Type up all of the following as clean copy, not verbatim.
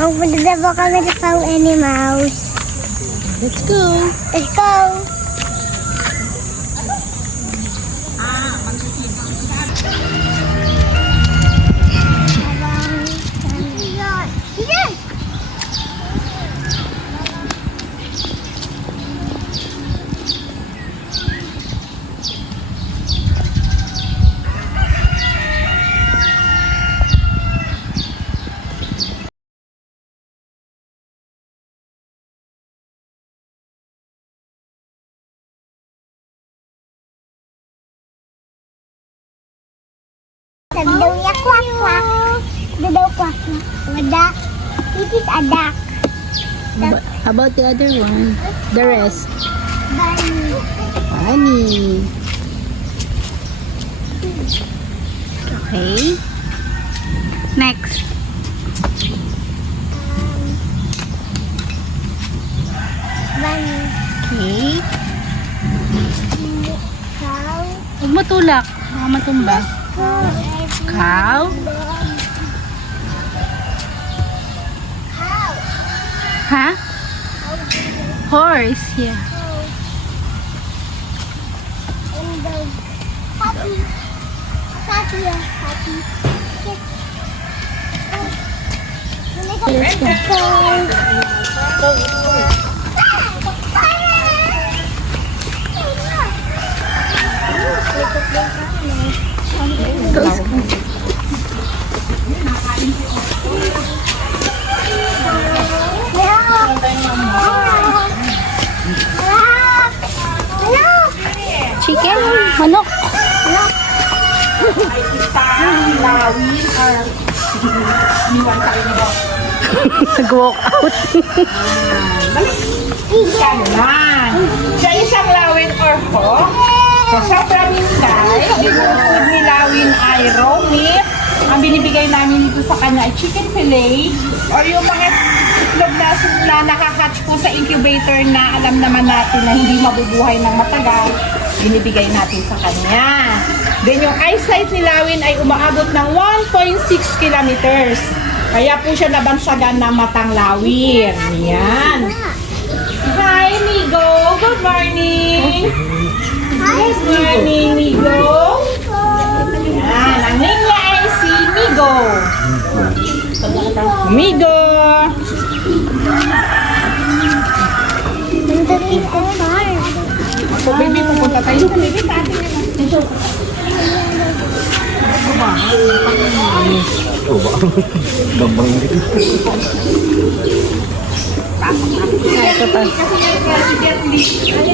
Magpunta ba kami sa Pang Animals? Let's go. Let's go! Yes! Sabi daw niya, kwak, kwak. Sabi daw, kwak, kwak. Wada. It is a duck. How about the other one? The rest. Bunny. Bunny. Okay. Next. Bunny. Okay. Cow. Huwag matulak. Baka matumba. Cow. Cow. Ha? Horse. Yeah. And dog. Happy. Happy. Happy. Let's go. Let's go. Chicken? Manok? Nag-walk out. Yan. Sa isang lawin or hawk, sa Praminday, binukod ni lawin ay raw meat. Ang binibigay namin dito sa kanya ay chicken fillet or yung mga itlog na nakahatch po sa incubator na alam naman natin na hindi mabubuhay ng matagal, binibigay natin sa kanya. Then yung eyesight ni lawin ay umaabot ng 1.6 kilometers. Kaya po siya nabansagan ng matang lawin. Yan. Hi, Migo. Good morning. Good morning, Migo. Yan. Ang name niya ay si Migo. Migo. Nandun ko farm. So, baby, pupunta tayo sa baby sa atin.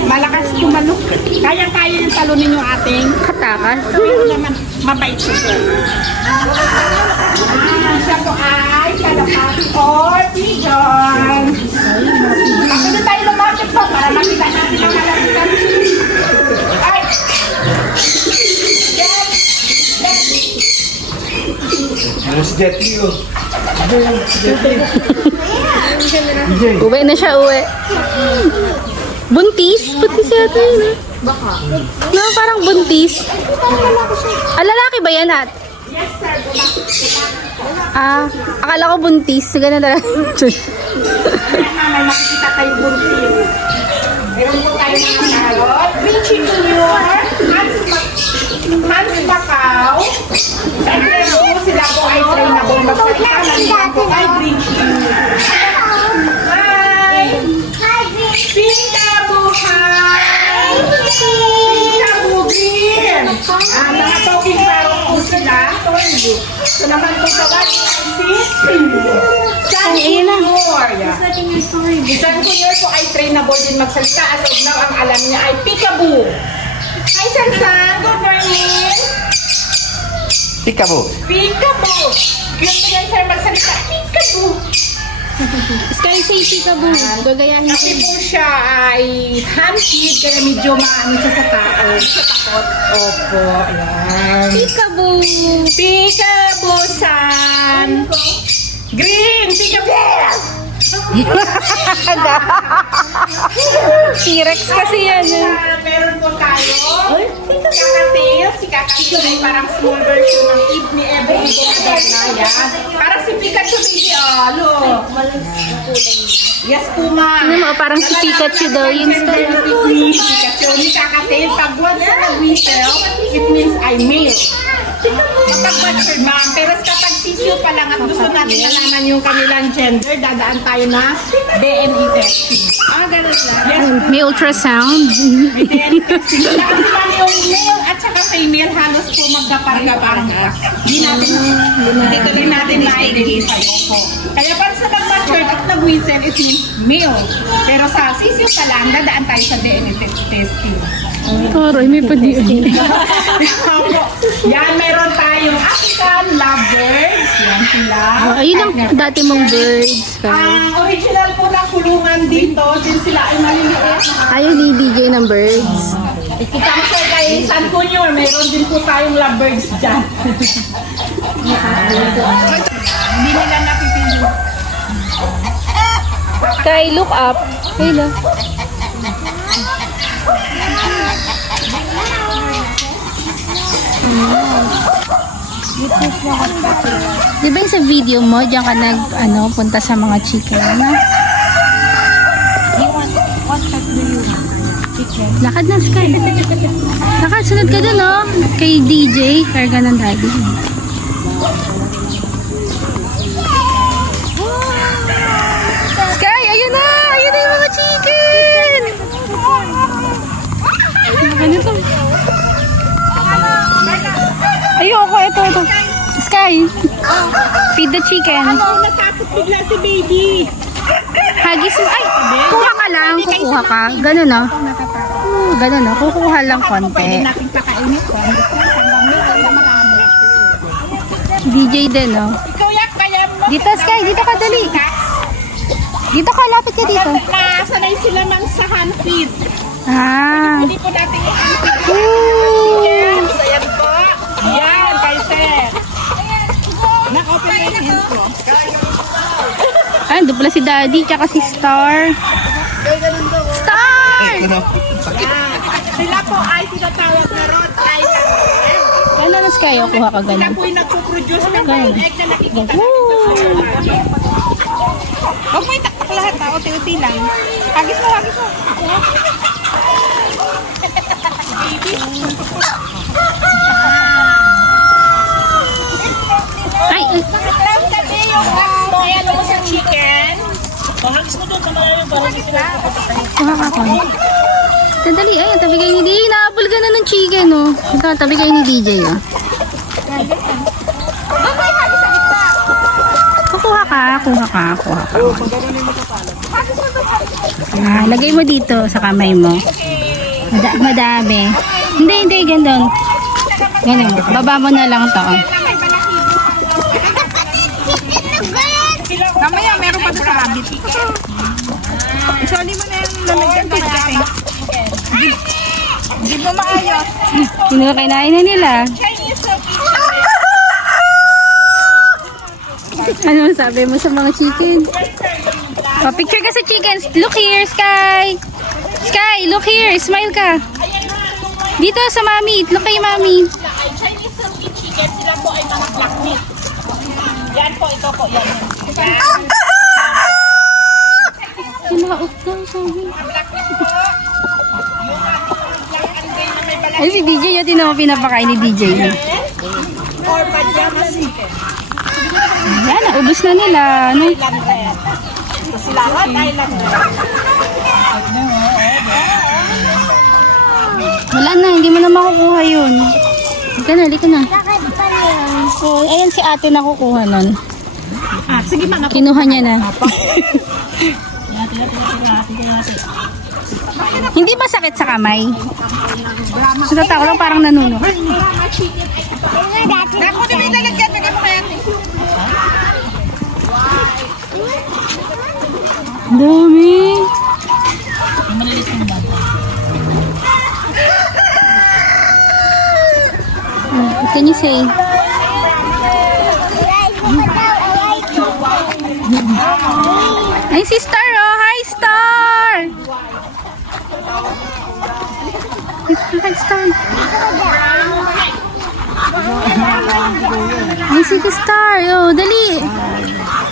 Malakas tumalok. Kayang-kaya yung talunin yung ating Katakas. pero naman mabait siya. Siya po ay kalapati or pigeon. Pagkita tayo lumapit po para makita natin ang malapitan. Ay! Yes! Yes! Mas Jetty yun. Uwi na siya, uwi. Buntis? Buntis yata yun, ah. Baka. No, parang buntis. Ah, lalaki ba yan, Hat? Yes, sir. Ah, akala ko buntis. Ganun talaga. Kaya may makikita tayo buntis. Meron po tayo mga carrot, green chicken yun, Hans Macau. Siyempre po sila po ay trainable magsalita. Nalihan po ay green chicken. Hi! Peekaboo! Hi! Peekaboo green! Ang mga talking parrot po sila. So naman po tawag si Junior. Isang Junior po ay trainable din magsalita. As of now, ang alam niya ay Peekaboo. Hi, Sansan. Good morning. Peekaboo. Peekaboo. Cute po yan, sir, magsalita. Peekaboo. Sky safety ka, boo. Gagayahin Kasi po siya ay hand-feed, kaya medyo maano siya sa tao. Sa takot. Opo, ayan. Peekaboo. Peekaboo, san. Green, peekaboo. T-Rex kasi yan. Meron po tayo. Kakatail, si Kakatail ay parang small version ng Eve ni Ebony Bonadaya. Parang si Pikachu baby, look. Yes po, ma. Ano mo, parang si Pikachu daw yun. Ni Pikachu, ni Kakatail, pag once na nag-whistle, it means I male. Kapag mature, ma'am. Pero kapag sisiyo pa lang at gusto natin nalaman yung kanilang gender, dadaan tayo na DNA testing. Ganun lang. Yes, May ultrasound. may DNA testing. Kasi ma'am, yung male at saka female halos po magkapar-gapar. Hindi natin ma-identify po. Kaya pag sa nag-matured at nag-whistle, it means male. Pero sa sisiyo pa lang, dadaan tayo sa DNA testing. Aray, may pa-DNA. Yan, meron tayong African lovebirds. Yan sila. Ayun ang dati mong birds. Ang original po ng kulungan dito, since sila ay maliliit. Ayaw ni DJ ng birds. Kita mo siya kay San Junior, meron din po tayong lovebirds dyan. Hindi nila napipili. Sky, look up. Hello. Di ba yung sa video mo, diyan ka punta sa mga chicken, ano? Lakad na, Sky. Lakad, sunod ka dun, oh. Kay DJ, karga ng daddy. Sky, ayun na! Ayun na yung mga chicken! Ano to? Ayoko, ito. Sky, feed the chicken. Natakot bigla si baby. Hagis mo. Ay, kuha ka lang. Kukuha ka. Ganun, no? Ganun, no? Kukuha lang konti. Nating pakainit ko. DJ din, no? Ikaw yak, kaya mo. Dito, Sky. Dito ka, dali. Dito ka, lapit ka dito. Nasanay sila man sa hand feed. Ah. Hindi po natin i-hand feed. Woo! Yes, ayan po. Yan, kay Sir. Nak-open na yung hand ko. Ay, doon pala si Daddy, tsaka si Star. Star! Sila po ay tinatawag na Rhode Island. Ano na, Sky? O, kuha ka Sila ganun. po yung nagpo-produce ng mga egg na nakikita natin sa supermarket. Huwag mo itaktak lahat ha, uti-uti lang. Hagis mo. Ay, ay. Alam kami yung hagis mo, ano mo sa chicken. Hagis mo doon, kamalayo para sa Kuha ka ko. Sandali, ay, tabi kayo ni DJ. Naabol ka na ng chicken, oh. Ito, tabi kayo ni DJ, oh. Babay, hagis sa gitna. Kuha ka. Lagay mo dito sa kamay mo. Madami. Hindi, ganun. Ganun. Baba mo na lang to. Oh. Mamaya, meron pa sa rabbit. Isoli mo na yung lamigyan ko natin. Hindi mo maayos. Kinakain na nila. Ano sabi mo sa mga chicken? Oh, picture ka sa chickens. Look here, Sky. Sky, look here. Smile ka. Dito sa mami. Look kay mami. Chinese silky chicken, sila po ay mga black meat. Yan po, ito po, yan. Kinaot daw, sabi. Black meat po. Yung black and gray na may balak Ay, si DJ. Yung tinama pinapakain ni DJ. or pajamas chicken. Yan, naubos na nila. Ano? Island red. Sila Rhode Island red. Wala na, hindi mo na makukuha yun. Halika na. Bakit pa yun? So, ayan si ate na kukuha nun. Sige mga Kinuha niya na. Hindi ba sakit sa kamay? Natatawa lang parang nanuno. Naku, di may lalagyan. Bigay mo kaya. Dami. What can you say? Ay, si Star, oh! Hi, Star! Hi, Star! Star. Oh, dali.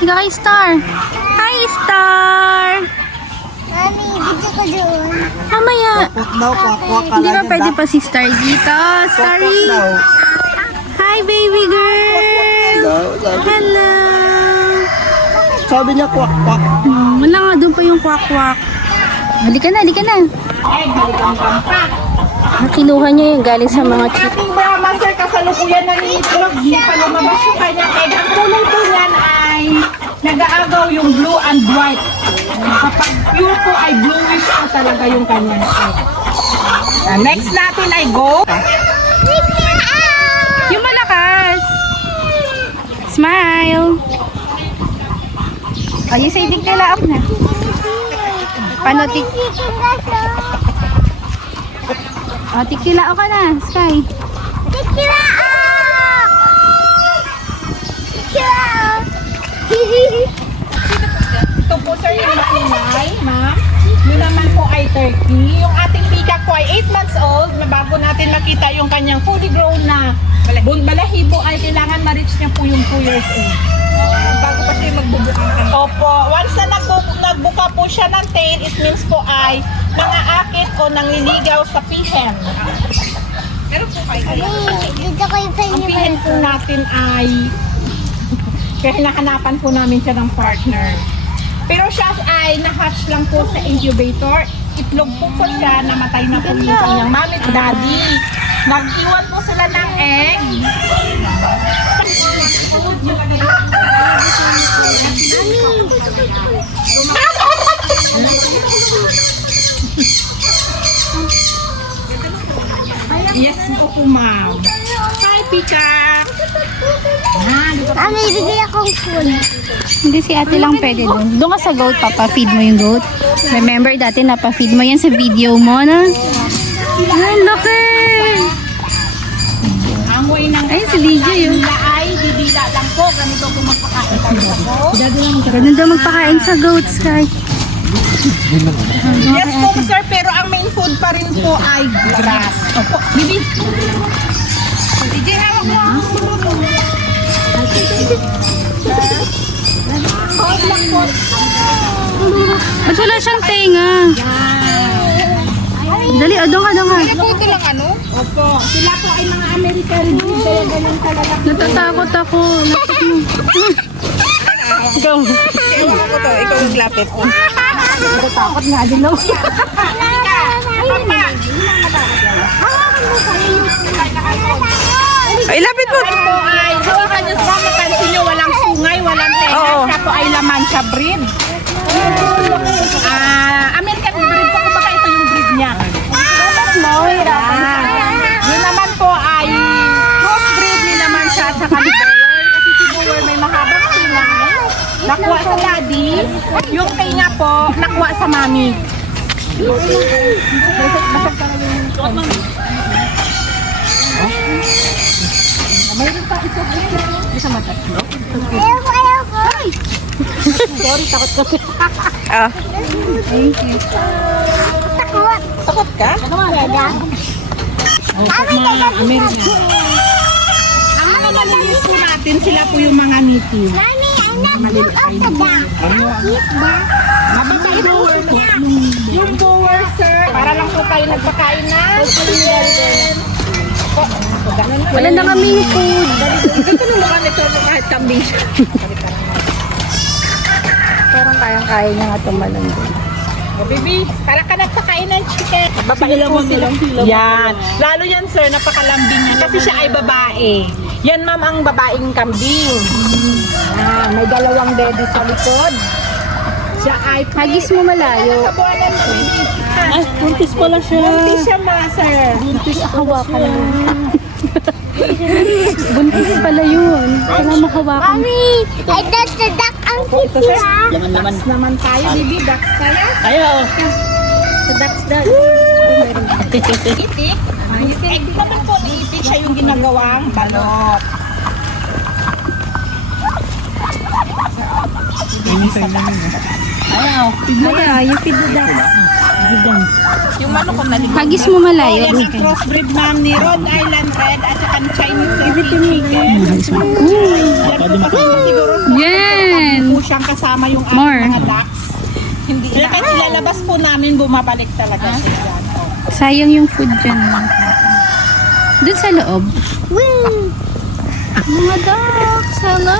Higa kay Star. Hi, Star. Mami, dito ko doon. Mamaya. Kwak-kwak Hindi ba pwede pa si Star dito? Starry. Hi, baby girl. Hello. Sabi niya kwak-kwak. Wala nga, doon pa yung kwak-kwak. Halika na, halika na. Ay, balikan ka pa. Kinuha niya yung galing sa mga chick. Ating Brahma, sir, kasalukuyan na itlog. Di pa lumabas yung kanyang egg. Ang kulay po niyan ay nag-aagaw yung blue and white. Kapag pure po ay bluish po talaga yung kanyang egg. Next natin ay go. Yung malakas. Smile. O, yung say tiktila up na. Paano tiktila up ka na, Sky. Ito po, sir, yung makulay, ma'am. Yun naman po ay turkey. Yung ating peacock po ay 8 months old. Na bago natin makita yung kanyang fully grown na balahibo ay kailangan ma-reach niya po yung 2 years old. Bago pa siya magbubukang kanya. Opo. Once na nagbuka po siya ng tail, it means po ay nangaakit o nangliligaw sa pihen. Meron po kayo. Dito ko yung Ang pihen po natin ay kaya hinahanapan po namin siya ng partner. Pero siya ay na-hatch lang po sa incubator. Itlog po siya, namatay na po yung kanyang mami at daddy. Nag-iwan po sila ng egg. Yes po ma'am. Hi, Pika. Mami, bigay akong food. Hindi si ate lang pwede doon. Doon ka sa goat, papa-feed mo yung goat. Remember dati napafeed mo yan sa video mo, na? Ay, laki! Amoy ng Ay, si Lijo yun. nila ay didila lang po. Ganito po magpakain tayo sa go. Ganun daw magpakain sa goat, Sky. Yes po sir, pero ang main food pa rin po ay grass. Opo, bibi. DJ, hawak mo. Ba't wala siyang tenga? Dali, adong ka. Ito lang ano? Opo, sila po ay mga American breed. Kaya ganun kalalaki. Natatakot ako. Ikaw. Ewan ko to, ikaw yung lapit. Natatakot nga din ako. Ay, lapit mo! Ito po ay, hawakan niyo sa mapansin niyo, walang sungay, walang tenga. Siya po ay laman sa breed. American breed po, baka ito yung breed niya. Yun naman po ay crossbreed ni naman siya at saka ni Bower. Kasi si Bower may mahabang sungay. Nakuha sa daddy. Yung tenga po, nakuha sa mami. Ayoko. Sorry, takot kasi. Takot. Takot ka? Dada. Mami, American. Ang mga maliliit po natin, sila po yung mga native. Mami, I'm not good at the back. Eat that. Mababay bower po. Yung bower, sir. Para lang po tayo nagpakain na. Wala na kaming food. Ganito nung mukha nito kahit kambing siya. Parang kayang-kaya niya nga tumalon doon. O, baby, para ka nagpakain ng chicken. Babae po sila. Yan. Lalo yan, sir, napakalambing niya. Kasi siya ay babae. Yan, ma'am, ang babaeng kambing. May dalawang dede sa likod. Siya ay... Hagis mo malayo. Kabuanan na, baby. Ay, buntis pala siya. Buntis siya, ma, sir. Buntis hawakan mo. Buntis pala yun. Kailangan mahawakan. Mami, I touched the duck ang Ito, sir. pizza. Naman naman tayo, baby. Ducks tayo. Ayaw. Sa ducks daw. Itik. Egg naman po ni itik. Siya yung ginagawang balot. Ayaw. Ayaw, you feed the ducks. Yung manok ko nalimutan. Hagis mo malayo. Yan ang crossbreed ma'am ni Rhode Island Red at saka ni Chinese chicken. Yan po kasi siguro Yan! po siyang kasama yung ating More. mga ducks. Hindi na. Kahit ilalabas po namin, bumabalik talaga sila. Sayang yung food dyan. Doon sa loob. Mga ducks, hello!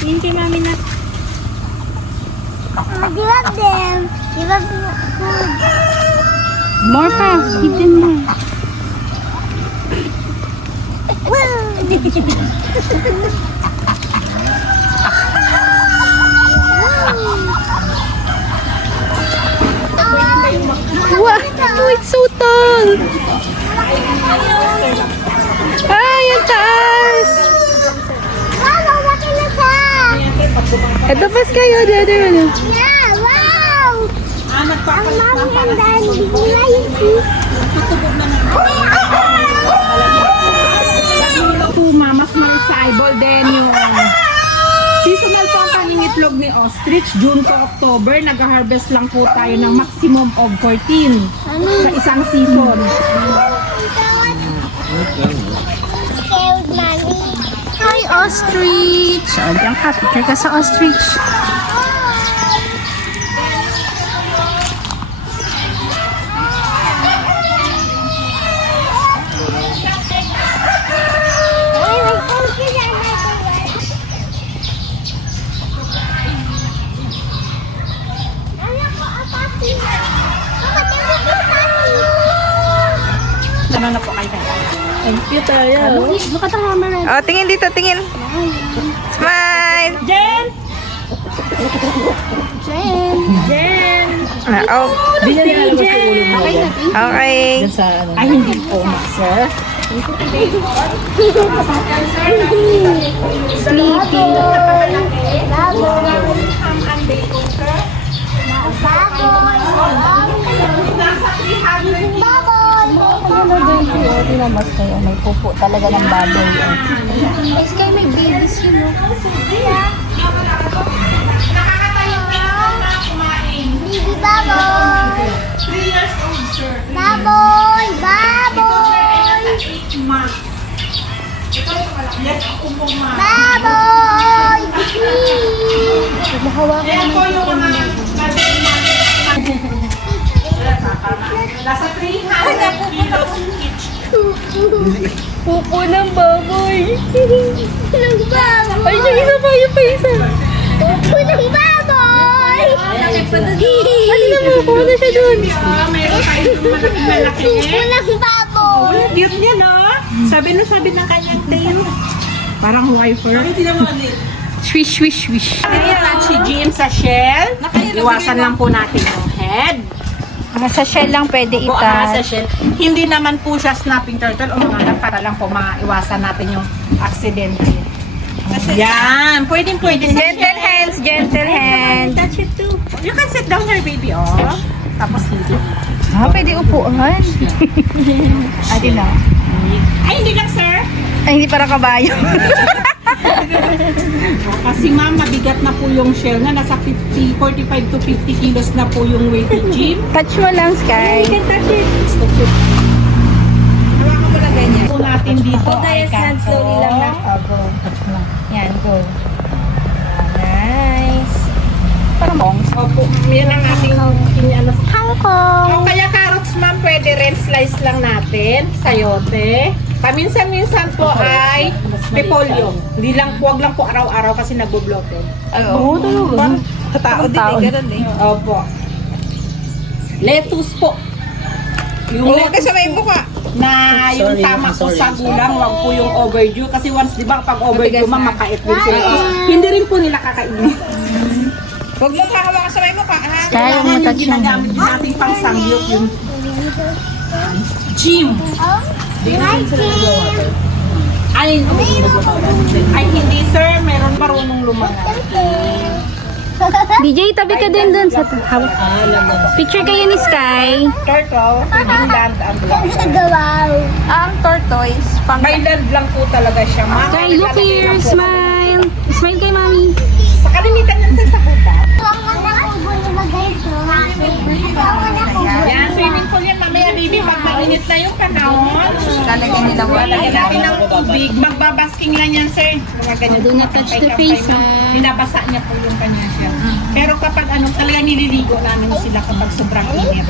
Yun kay mami na. Give up them. Give up food. More pa, hidden mo. Wow, it's so tall! Ay, ang taas! Wow, laki na siya. Ito pas kayo, the other one. Yeah, wow. Ang Nagpapalit ng mami para ang sa dahil bigla yung fish. tutubog na ito, mas malit sa eyeball din yung seasonal po ang pangingitlog ni ostrich. June to October, nag-harvest lang po tayo ng maximum of 14 sa isang season. Scared, mami. Hi, ostrich! O, diyan ka. Picture ka sa ostrich. Ay, may puso na natin. Alam ko, apasin na. Kapatid mo po Ano na po kayo? Baka tama na. Oh, tingin dito, tingin. Smile. Jen! Oh. Okay. Ay, hindi po, sir. May pupo talaga ng baboy. Ay, Sky, may babies yun, no? Baby baboy. 3 years old, sir. Baboy, baboy. Yes, ako po, ma'am. Baboy. Ayan po yung mga nasa 300 kilos each. Pupo ng baboy. Ng baboy. Ay, yung isa pa, yung pa isa. Pupo ng baboy. Ano na mo? Pupo na siya dun. Meron tayo malaki Pupo ng baboy. Cute niya, no? Sabi ng kanyang tail. Parang wiper. Swish, swish, swish. At si Jim sa shell. Iwasan lang po natin yung head. Sa shell lang pwede Po, sa itas. shell. Hindi naman po siya snapping turtle o mga para lang po maiwasan natin yung aksidente. Yan. Pwede sa Gentle shell. hands, gentle hands. Touch it too. You can sit down here, baby. Oh. Tapos hindi. Ah, pwede upuan. Ay, di na. Ay, hindi lang, sir. Ay, hindi para kabayo. Kasi ma'am, mabigat na po yung shell na. Nasa 45 to 50 kilos na po yung weight ni Jim. Touch mo lang, Sky. Touch it. Hawakan mo lang ganyan. Po natin dito ay hand slowly lang na. Oh, go. Touch mo lang. Yan, go. Nice. Parang bongs. Opo, yan ang ating inialas. Hangkong. O kaya carrots ma'am, pwede rin slice lang natin. Sayote. Paminsan-minsan po ay repolyo. Hindi lang, huwag lang po araw-araw kasi nagbo-bloated. Oo, talaga. Tao din eh, ganun eh. Opo. Lettuce po. Yung Oo, lettuce kasi may mukha. na yung tama po sa gulang, wag po yung overdue. Kasi once, di ba, pag overdue, makait din sila. Hindi rin po nila kakainin. Huwag mo hawakan sa may mukha, ha? Sky, Kailangan yung yung touch mo. ginagamit din natin pang sangyup yung Jim. Ay, hindi sir, meron marunong lumangan. DJ, tabi ka din dun sa hawak. Picture kayo ni Sky. Turtle, pwedeng land and black. Wow. Ang tortoise. May land lang po talaga siya, ma'am. Sky, look here. Smile. Smile kay mami. Sa kalimitan lang sa buta. Ang mga ubo nilagay Lalagyan nila water. Lagyan natin ng tubig. Magbabasking lang yan, sir. Mga ganyan. Do not touch the face, ha? Binabasa niya po yung kanya siya. Pero kapag ano, talaga nililigo namin sila kapag sobrang init.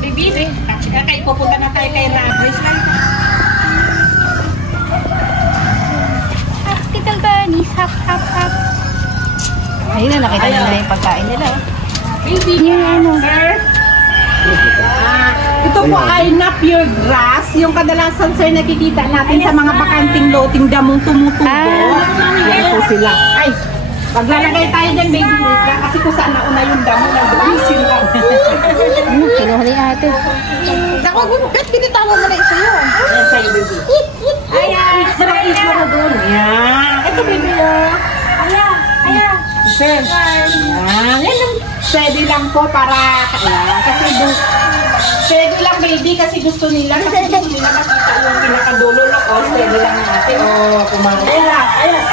Baby, kaya pupunta na tayo kay Rabres lang. Hospital bunnies, hop, hop, hop. Ayun na, nakita nila yung pagkain nila. Baby, sir. Ito po ay napier grass. Yung kadalasan, sir, nakikita natin sa mga bakanting loting damong tumutubo. Yan po sila. Ay, paglalagay tayo dyan, baby. Kasi kung saan nauna yung damo, nandun sila. Kinuha ni ate. Ako, ba't kinitawa mo na isa yun? Yan sa'yo, baby. Ayan, sarapis mo na doon. Yan. Ito, baby, oh. Ayan. Sir. Yan. Yan lang. Pwede lang po para, kasi pwede lang, baby, kasi gusto nila makita yung pinakadulo ng call. Pwede lang natin. Oh, kumain. Ayan.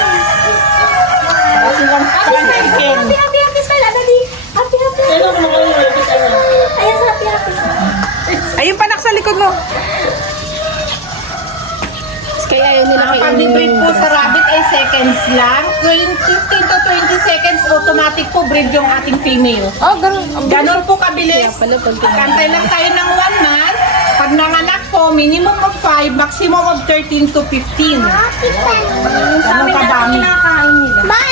Kasi lang, Happy, sala. Dali. Happy. Ayan, happy. Ayun pa sa likod mo. Kaya ayaw nila ang pag-breed po sa rabbit ay seconds lang. 15 to 20 seconds automatic po breed yung ating female. Oh, ganun. Ganun po kabilis. Kantay lang tayo ng 1 month. Pag nanganak po, minimum of 5, maximum of 13 to 15. Ganun kadami.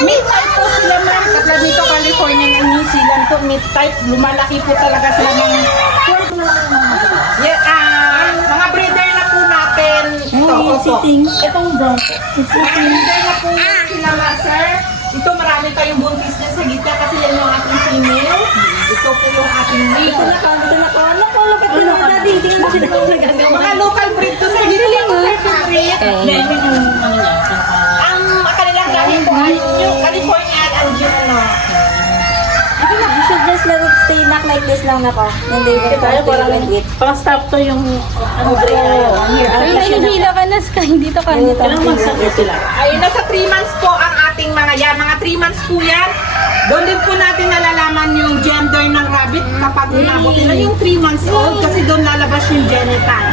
Meat type po sila, ma'am. Katulad nito, California and New Zealand po, meat type. Lumalaki po talaga sila ng... mga breeder na po natin. Itong brown. Mga breeder na po sila, sir. Ito, marami tayong buntis na sa gitna kasi yan yung ating female. Ito po yung ating male. Mga local breed to sa gitna yung local breed. Ang kanilang gamit po ay yung California and Juno. You should just let it stay back like this lang na ko. And they will parang it. Pang-stop to yung breed na yun. Ay, nahihila ka na, Sky. Dito ka. Ay, nasa 3 months po ang ating mga yan. Mga 3 months po yan. Doon din po natin nalalaman yung gender ng rabbit kapag inabot nila yung 3 months old kasi doon lalabas yung genital.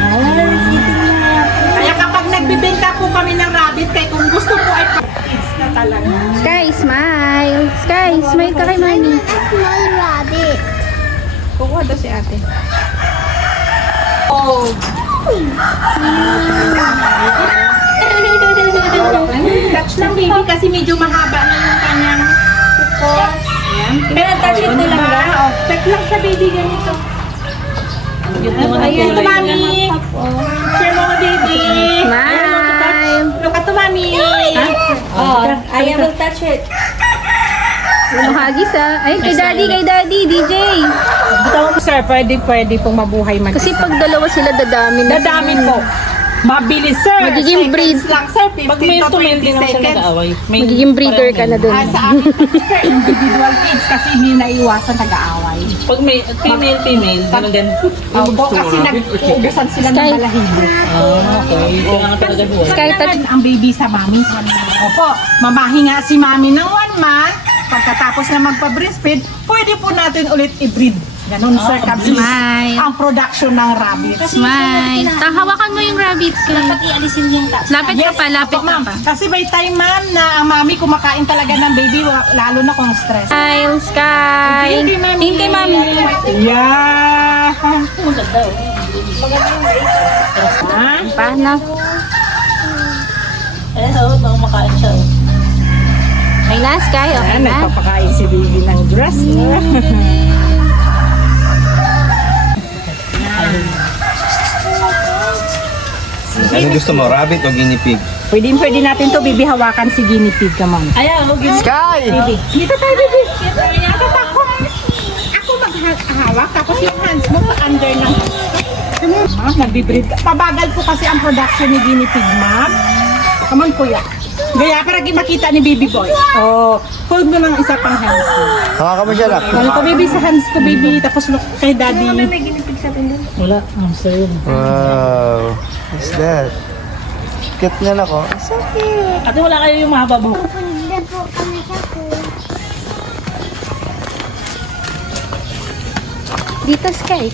Kaya kapag nagbibenta po kami ng rabbit, kaya kung gusto po ay kids na talaga. Sky, smile. Sky, smile ka kay mami. Small rabbit. Kukuha daw si ate. Oh. Touch lang baby kasi medyo mahaba na yung kanyang kuko. Ayan. Pero touch it na lang ba? Oh, check lang sa baby ganito. Ayan, ito mami. Share mo ka baby. Smile. Look at to mami. Oh, I will touch it. Mahagis, ah. Ay, kay daddy, DJ. Sir, pwede pong mabuhay man. Kasi pag dalawa sila, dadami na. dadami po. Mabilis, sir. Magiging breed. Seconds lang, sir. 15 to 20 seconds. Magiging breeder ka na dun. Sa amin, sir, individual kids kasi hindi naiwasan nag-aaway. Pag may female, gano'n din. Opo, kasi nag-uubusan sila ng Sky. balahibo. Okay, kailangan talaga buhay. Sky, touch. Ang baby sa mami. Opo, mamahi nga si mami ng 1 month. Pagkatapos na magpa-breastfeed, pwede po natin ulit i-breed. Ganon, sir, kabilis Smile. ang production ng rabbits. Smile. Hawakan mo yung rabbits, Sky. Ialisin yung taas. Lapit ka pa, lapit opo, ka ma'am. pa. Kasi may time, ma'am, na ang mami kumakain talaga ng baby, lalo na kung stress. Smile, Sky. Thank you, mami. Thank you, mami. Yeah. Ha? Paano? Makain siya. Okay na, Sky. Okay Ayan, na. nagpapakain si baby ng grass. Ano gusto mo, rabbit o guinea pig? Pwede natin to, baby, hawakan si guinea pig ka, ma'am. Sky! Baby, dito tayo, baby. Dito ako. Ako maghahawak, tapos yung hands mo pa under ng... Ma'am, nagbibreed ka. Pabagal po kasi ang production ni guinea pig, ma'am. Come on, kuya. Gaya, para makita ni baby boy. Oh, hold mo ng isa pang hands mo. Hawakan mo siya lang. Ano to, baby, sa hands ko, baby. Tapos look kay daddy. Wala, ang sayo. Wow. What's that? Cute niya na ko. Ate, wala kayo yung mahaba buhok. Punta po kami sa pool. Dito, Sky.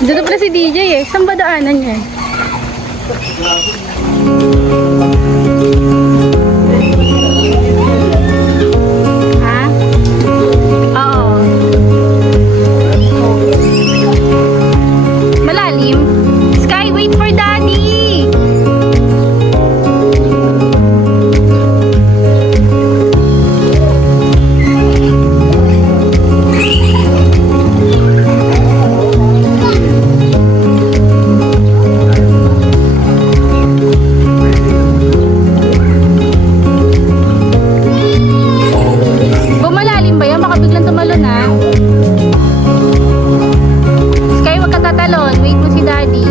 Dito pala si DJ eh. Saan ba daanan niya? Ha? Oo. Malalim? Sky, wait for Daddy! Kung malalim ba yan, baka biglang tumalon ha. Sky, wag ka tatalon. Wait mo si Daddy.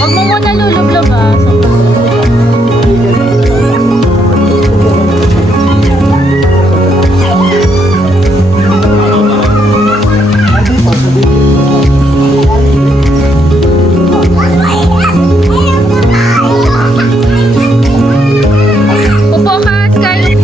Huwag mo muna lulublob ah. Upo ka, Sky.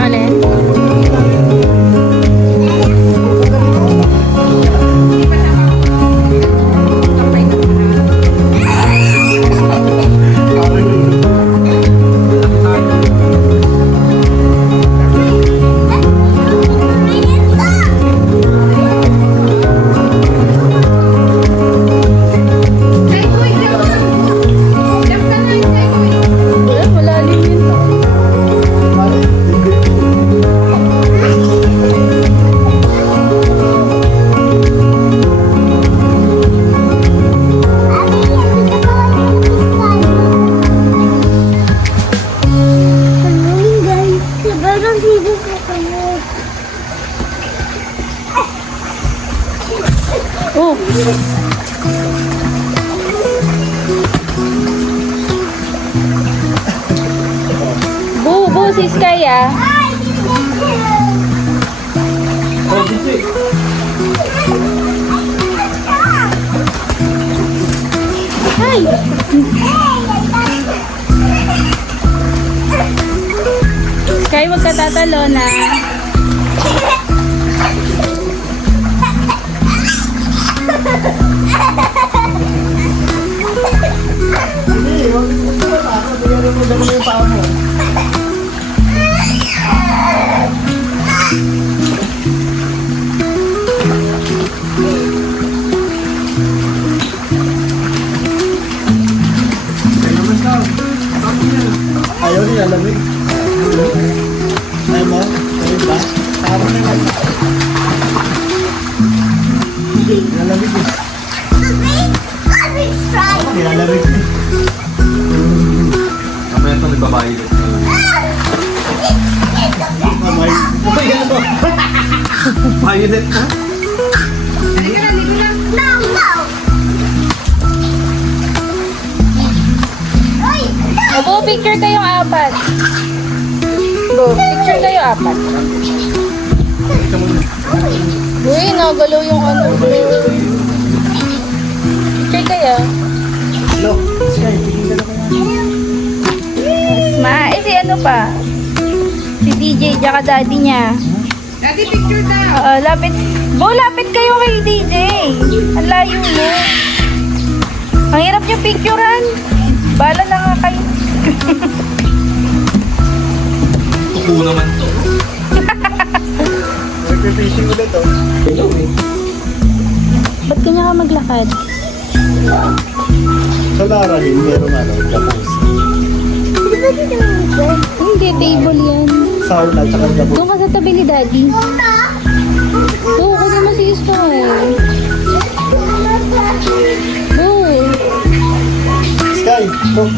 Alin? Ay, malalim yun. Oh. Bubo si Sky ah. Hi. Sky, wag ka tatalon ah. Ayaw niya, lamig. Ayaw mo? Lamig ba? Tama na lang. Nilalamig eh. Nilalamig eh. Mamaya ito nagbabayad. Mamay. Mamay ano? Violet na? No, no. Go, picture kayong apat. Go, picture kayo apat. Uy, nagalaw yung ano. Picture kayo. Hello. Sky, tigil ka na kaya. Si ano pa? Si DJ, tsaka daddy niya. Daddy, picture na. Lapit. Bo, lapit kayo kay DJ. Ang layo mo. Ang hirap niyo picturean. Bala na nga kayo. Tuko naman to. Nag-fishing ulit oh. Hello eh. Ba't kanya ka maglakad? Sa Larahin, meron ano, jacuzzi. Di ba dito yung bed? Hindi, table yan. Sauna, tsaka jacuzzi. Doon ka sa tabi ni daddy. Doon, kunin mo si Sky. Doon. Sky, to.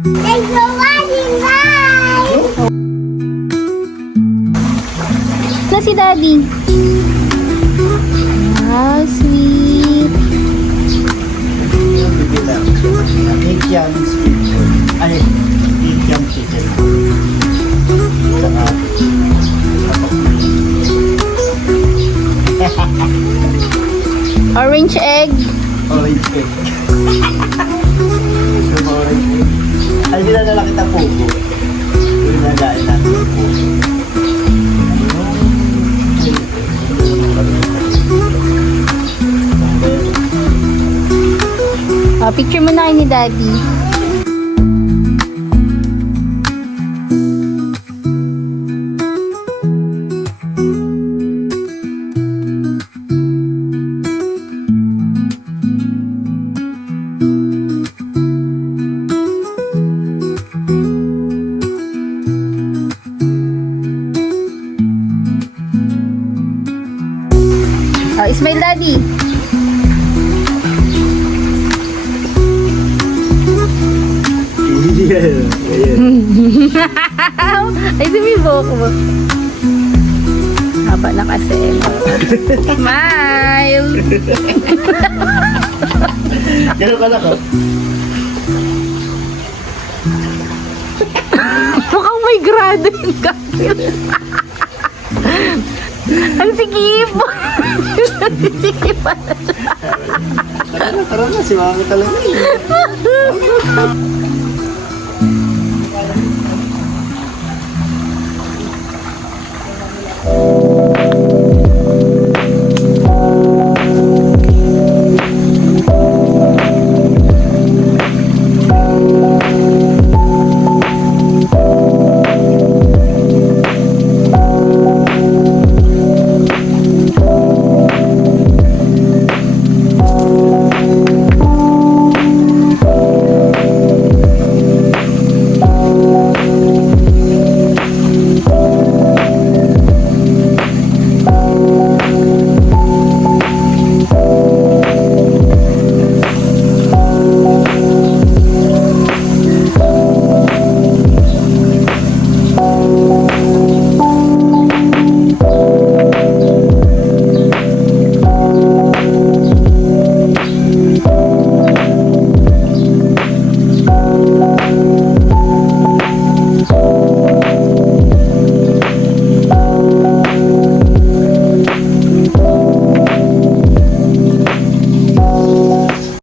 Thanks for watching. Bye! Na si daddy. Ah, sweet. Bibilang. Kikiam sweet corn. Ay, kikiam chicken. Saka, Orange egg. orange cake. Yung orange cake. Ay, dinadala kita pugo. Dinadala natin yung pugo. Picture mo na kayo ni daddy. Smile daddy. Ay, sumibok mo. Haba na kasi. Smile! Gano'n ka na ko? Mukhang may grado yung kapil. Ang sikip! Sikip pala siya. Tara na, si mami talaga.